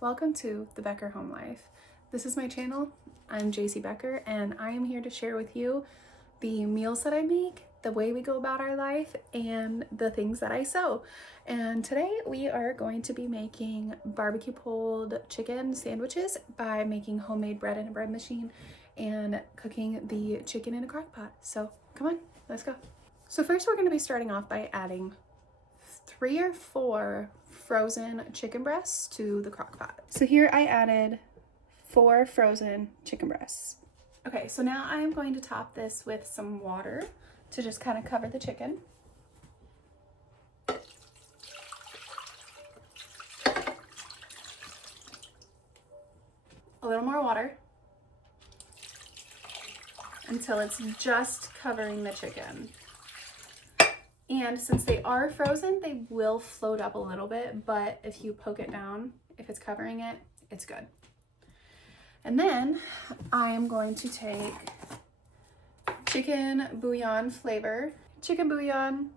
Welcome to the Becker Home Life. This is my channel. I'm JC Becker and I am here to share with you the meals that I make, the way we go about our life, and the things that I sew. And today we are going to be making barbecue pulled chicken sandwiches by making homemade bread in a bread machine and cooking the chicken in a crock pot. So come on, let's go. So first we're going to be starting off by adding 3 or 4 frozen chicken breasts to the crock pot. So here I added 4 frozen chicken breasts. Okay, so now I'm going to top this with some water to just kind of cover the chicken. A little more water until it's just covering the chicken. And since they are frozen, they will float up a little bit, but if you poke it down, if it's covering it, it's good. And then I am going to take chicken bouillon flavor, chicken bouillon,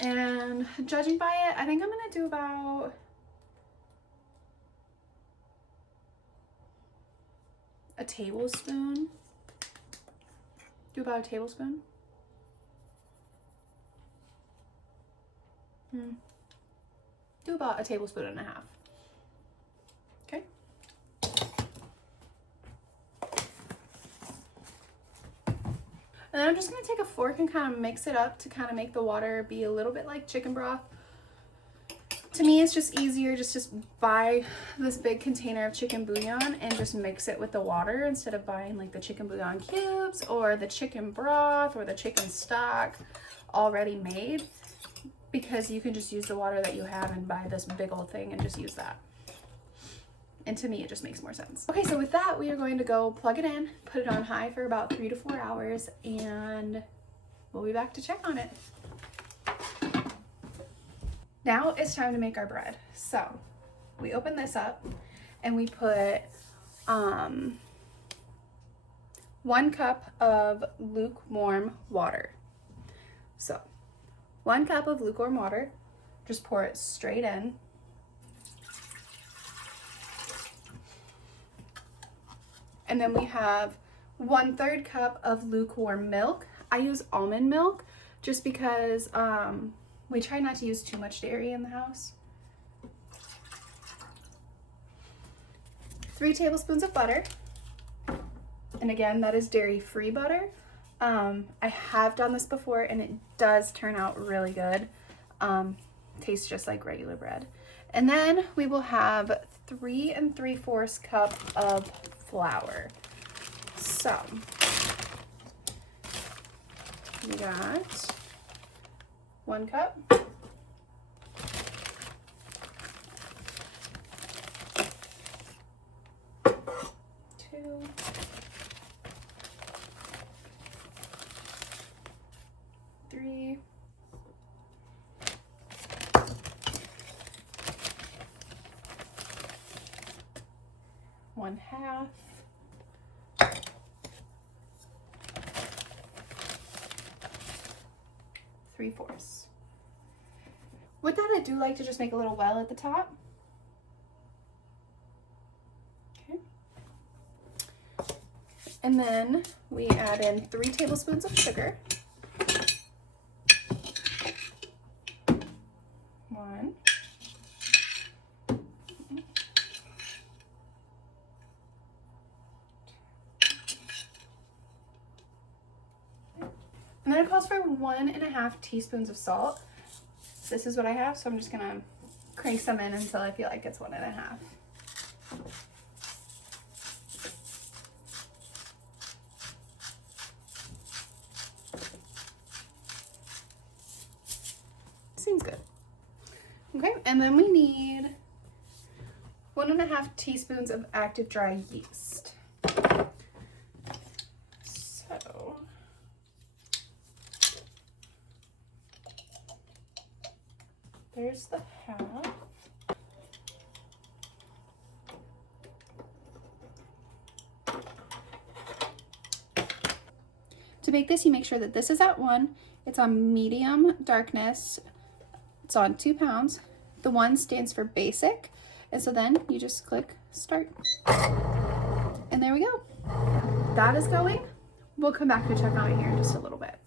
and judging by it, I think I'm gonna do about a tablespoon. Do about a tablespoon. Do about a tablespoon and a half. Okay. And then I'm just going to take a fork and kind of mix it up to kind of make the water be a little bit like chicken broth. To me, it's just easier just buy this big container of chicken bouillon and just mix it with the water instead of buying like the chicken bouillon cubes or the chicken broth or the chicken stock already made, because you can just use the water that you have and buy this big old thing and just use that. And to me, it just makes more sense. Okay, so with that, we are going to go plug it in, put it on high for about 3 to 4 hours, and we'll be back to check on it. Now it's time to make our bread. So we open this up and we put 1 cup of lukewarm water. So 1 cup of lukewarm water, just pour it straight in. And then we have 1/3 cup of lukewarm milk. I use almond milk just because we try not to use too much dairy in the house. 3 tablespoons of butter. And again, that is dairy-free butter. I have done this before and it does turn out really good. Tastes just like regular bread. And then we will have 3 3/4 cup of flour. So we got 1 cup. 2. 3. 1/2. 3/4. With that, I do like to just make a little well at the top. Okay. And then we add in 3 tablespoons of sugar. 1. And then it calls for 1.5 teaspoons of salt. This is what I have, so I'm just gonna crank some in until I feel like it's 1.5. Seems good. Okay, and then we need 1.5 teaspoons of active dry yeast. So there's the half. To bake this, you make sure that this is at 1. It's on medium darkness. It's on 2 pounds. The 1 stands for basic. And so then you just click start. And there we go. That is going. We'll come back to check on it here in just a little bit.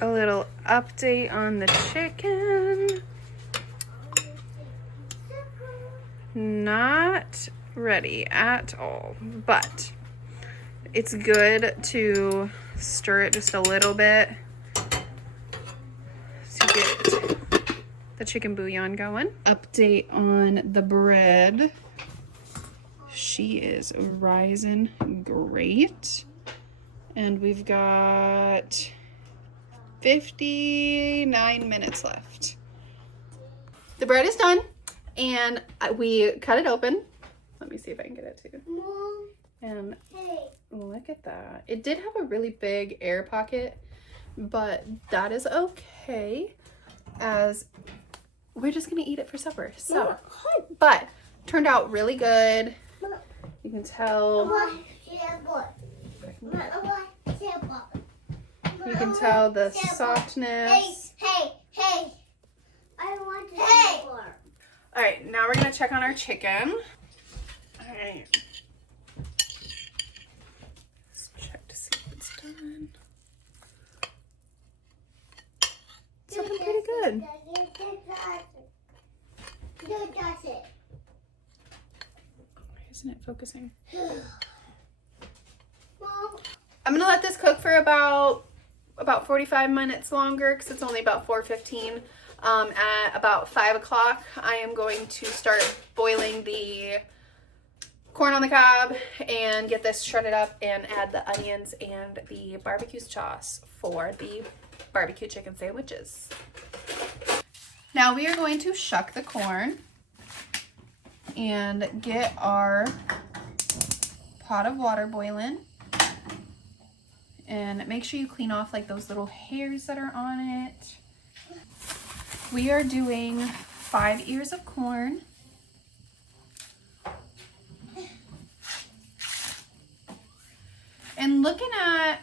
A little update on the chicken. Not ready at all, but it's good to stir it just a little bit to get the chicken bouillon going. Update on the bread. She is rising great. And we've got 59 minutes left. The bread is done and we cut it open. Let me see if I can get it too. And look at that. It did have a really big air pocket, but that is okay as we're just gonna eat it for supper. So, but turned out really good. You can tell. You can tell the softness. Hey. I want to All right, now we're gonna check on our chicken. All right. Let's check to see if it's done. It's looking pretty good. Isn't it focusing? I'm gonna let this cook for about 45 minutes longer because it's only about 4:15. At about 5 o'clock, I am going to start boiling the corn on the cob and get this shredded up and add the onions and the barbecue sauce for the barbecue chicken sandwiches. Now we are going to shuck the corn and get our pot of water boiling. And make sure you clean off like those little hairs that are on it. We are doing 5 ears of corn. And looking at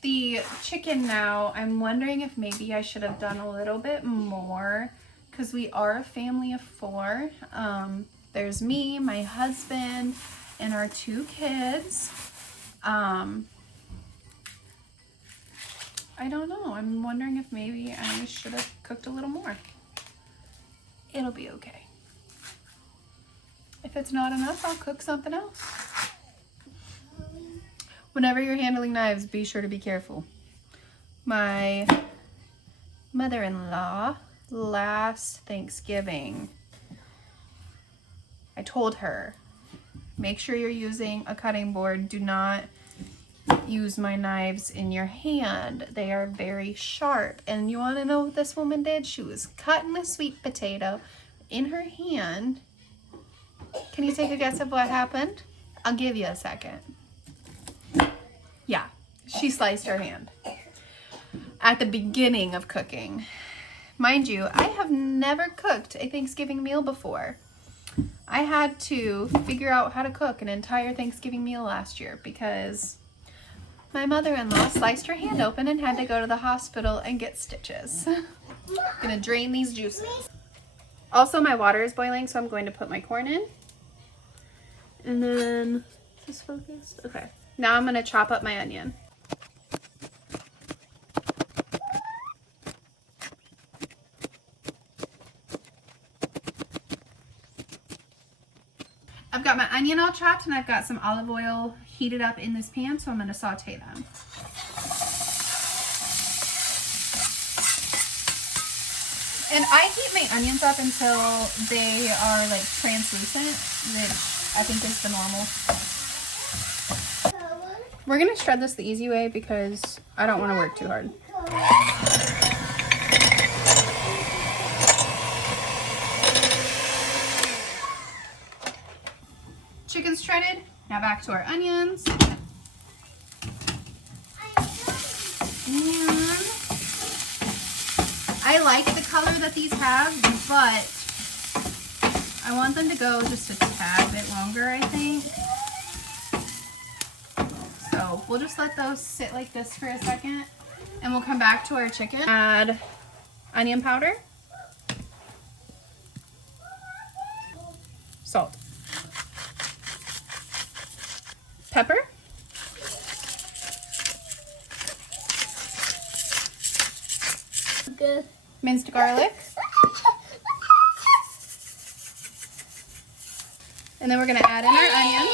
the chicken now, I'm wondering if maybe I should have done a little bit more because we are a family of 4. There's me, my husband, and our 2 kids. I don't know. I'm wondering if maybe I should have cooked a little more. It'll be okay. If it's not enough, I'll cook something else. Whenever you're handling knives, be sure to be careful. My mother-in-law, last Thanksgiving, I told her, make sure you're using a cutting board. Do not use my knives in your hand. They are very sharp. And you want to know what this woman did? She was cutting a sweet potato in her hand. Can you take a guess of what happened? I'll give you a second. Yeah, she sliced her hand at the beginning of cooking. Mind you, I have never cooked a Thanksgiving meal before. I had to figure out how to cook an entire Thanksgiving meal last year because my mother-in-law sliced her hand open and had to go to the hospital and get stitches. Gonna drain these juices. Also, my water is boiling, so I'm going to put my corn in. And then, is this focused? Okay. Now I'm gonna chop up my onion. I've got my onion all chopped and I've got some olive oil heated up in this pan, so I'm going to saute them. And I heat my onions up until they are like translucent, which I think is the normal. We're going to shred this the easy way because I don't want to work too hard. Chicken's shredded. Now back to our onions. And I like the color that these have, but I want them to go just a tad bit longer, I think. So we'll just let those sit like this for a second and we'll come back to our chicken. Add onion powder. Salt. Pepper. Good. Minced garlic. And then we're gonna add in our onions.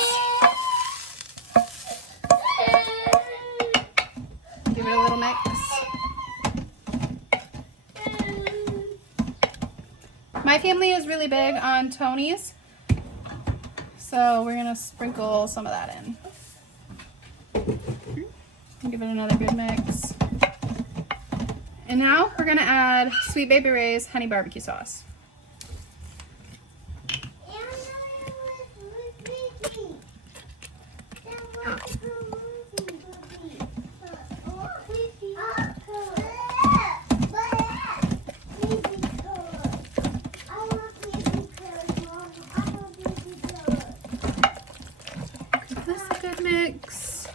Give it a little mix. My family is really big on Tony's, so we're gonna sprinkle some of that in. Give it another good mix. And now we're gonna add Sweet Baby Ray's honey barbecue sauce. This is a good mix.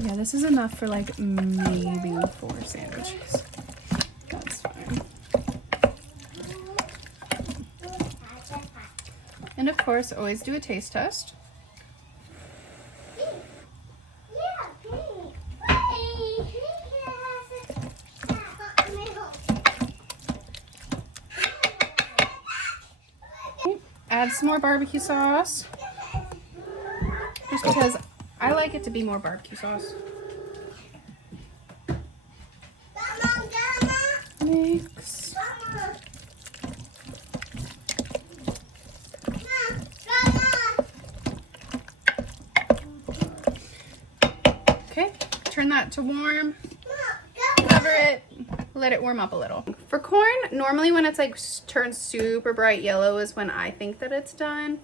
Yeah, this is enough for like maybe 4 sandwiches. That's fine. And of course, always do a taste test. Add some more barbecue sauce. Just because I like it to be more barbecue sauce. Mix. Okay, turn that to warm. Cover it. Let it warm up a little. For corn, normally when it's like turns super bright yellow is when I think that it's done.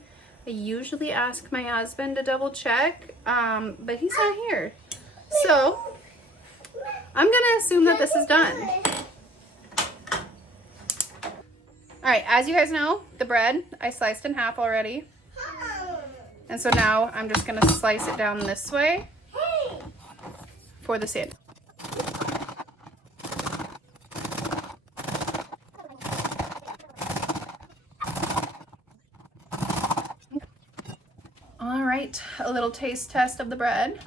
I usually ask my husband to double check, but he's not here. So I'm gonna assume that this is done. All right, as you guys know, the bread I sliced in half already. And so now I'm just gonna slice it down this way for the sandwich. All right, a little taste test of the bread.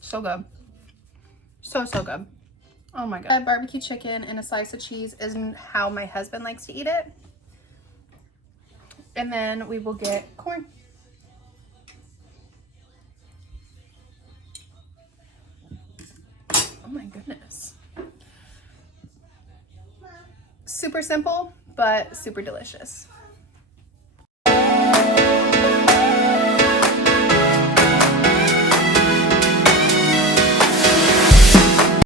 So good. So good. Oh my God. Barbecue chicken and a slice of cheese isn't how my husband likes to eat it. And then we will get corn. Oh my goodness. Super simple, but super delicious.